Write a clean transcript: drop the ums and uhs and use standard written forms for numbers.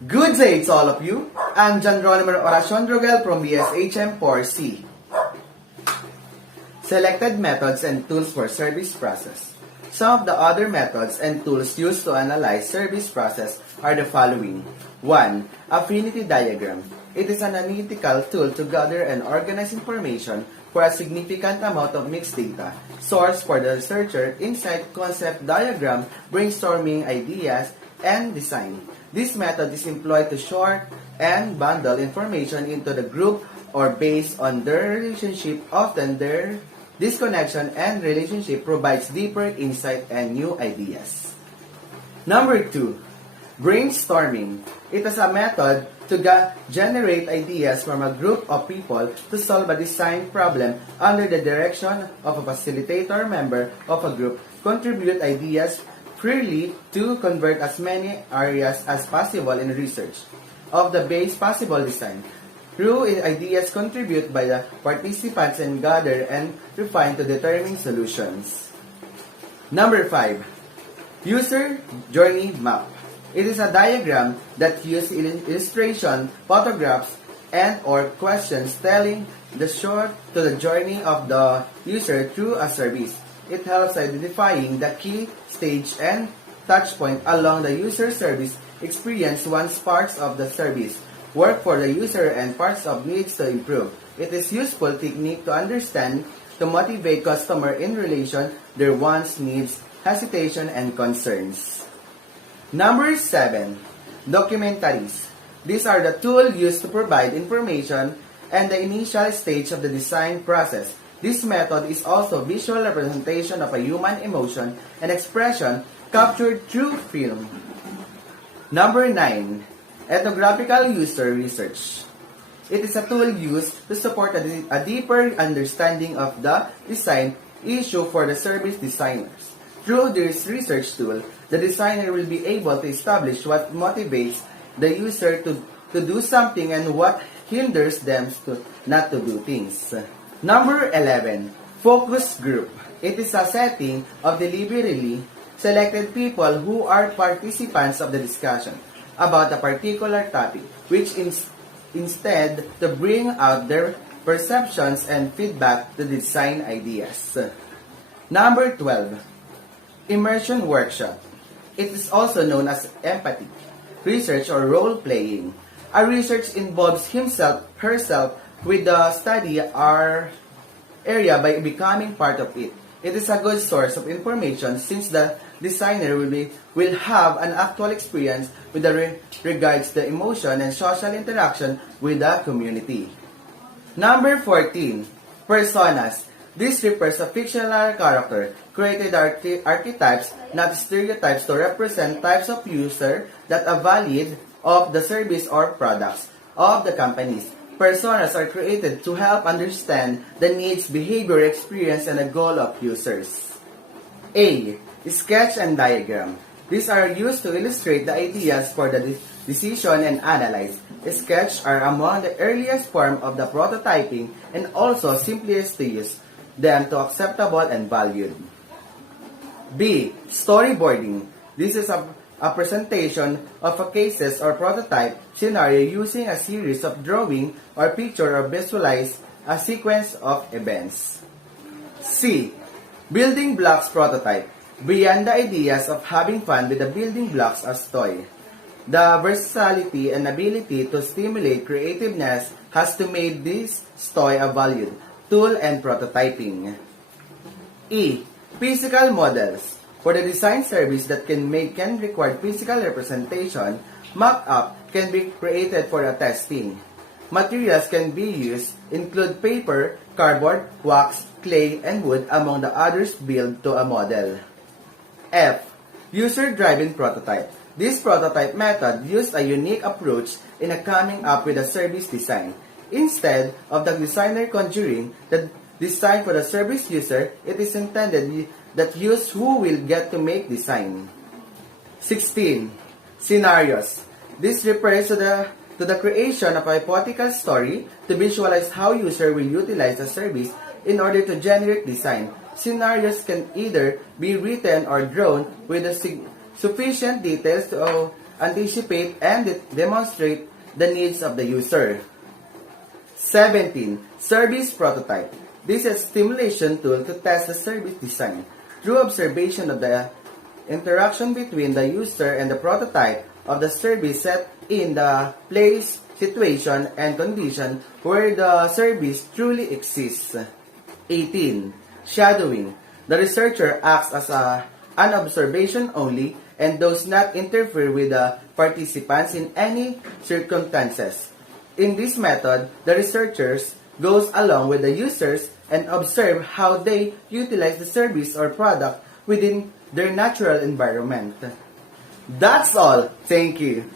Good day to all of you. I'm John Ronimer Roguel from BSHM4C. Selected methods and tools for service process. Some of the other methods and tools used to analyze service process are the following. 1. Affinity diagram. It is an analytical tool to gather and organize information for a significant amount of mixed data. Source for the researcher, insight, concept, diagram, brainstorming ideas, and design. This method is employed to sort and bundle information into the group or based on their relationship. Often their disconnection and relationship provides deeper insight and new ideas. Number 2. Brainstorming. It is a method to generate ideas from a group of people to solve a design problem under the direction of a facilitator. Member of a group contribute ideas freely to convert as many areas as possible in research of the base possible design. Through ideas contributed by the participants and gather and refine to determine solutions. Number 5. User Journey Map. It is a diagram that uses illustration, photographs, and or questions telling the short to the journey of the user through a service. It helps identifying the key stage and touch point along the user service experience once parts of the service work for the user and parts of needs to improve. It is useful technique to understand to motivate customer in relation their wants, needs, hesitation, and concerns. Number 7. Documentaries. These are the tools used to provide information and the initial stage of the design process. This method is also visual representation of a human emotion and expression captured through film. Number 9. Ethnographical user research. It is a tool used to support a deeper understanding of the design issue for the service designers. Through this research tool, the designer will be able to establish what motivates the user to do something and what hinders them not to do things. Number 11. Focus group. It is a setting of deliberately selected people who are participants of the discussion about a particular topic, which instead to bring out their perceptions and feedback to design ideas. Number 12. Immersion workshop. It is also known as empathy, research, or role-playing. A researcher involves himself, herself, with the study or area by becoming part of it. It is a good source of information since the designer will have an actual experience with regards to emotion and social interaction with the community. Number 14. Personas. This refers a fictional character, created archetypes, not stereotypes, to represent types of user that are valid of the service or products of the companies. Personas are created to help understand the needs, behavior, experience, and the goal of users. A. Sketch and diagram. These are used to illustrate the ideas for the decision and analyze. Sketches are among the earliest form of the prototyping and also simplest to use them to acceptable and valued. B. Storyboarding. This is a presentation of a cases or prototype scenario using a series of drawing or picture or visualize a sequence of events. C. Building blocks prototype. Beyond the ideas of having fun with the building blocks as toy, the versatility and ability to stimulate creativeness has to make this toy a valued tool and prototyping. E. Physical models. For the design service that can require physical representation, mock-up can be created for a testing. Materials can be used include paper, cardboard, wax, clay, and wood among the others built to a model. F. User-driven prototype. This prototype method used a unique approach in coming up with a service design. Instead of the designer conjuring the design for the service user, it is intended that use who will get to make design. 16. Scenarios. This refers to the creation of a hypothetical story to visualize how user will utilize the service in order to generate design. Scenarios can either be written or drawn with sufficient details anticipate and demonstrate the needs of the user. 17. Service prototype. This is a stimulation tool to test the service design. Through observation of the interaction between the user and the prototype of the service set in the place, situation, and condition where the service truly exists. 18. Shadowing. The researcher acts as an observation only and does not interfere with the participants in any circumstances. In this method, the researchers goes along with the users and observe how they utilize the service or product within their natural environment. That's all. Thank you.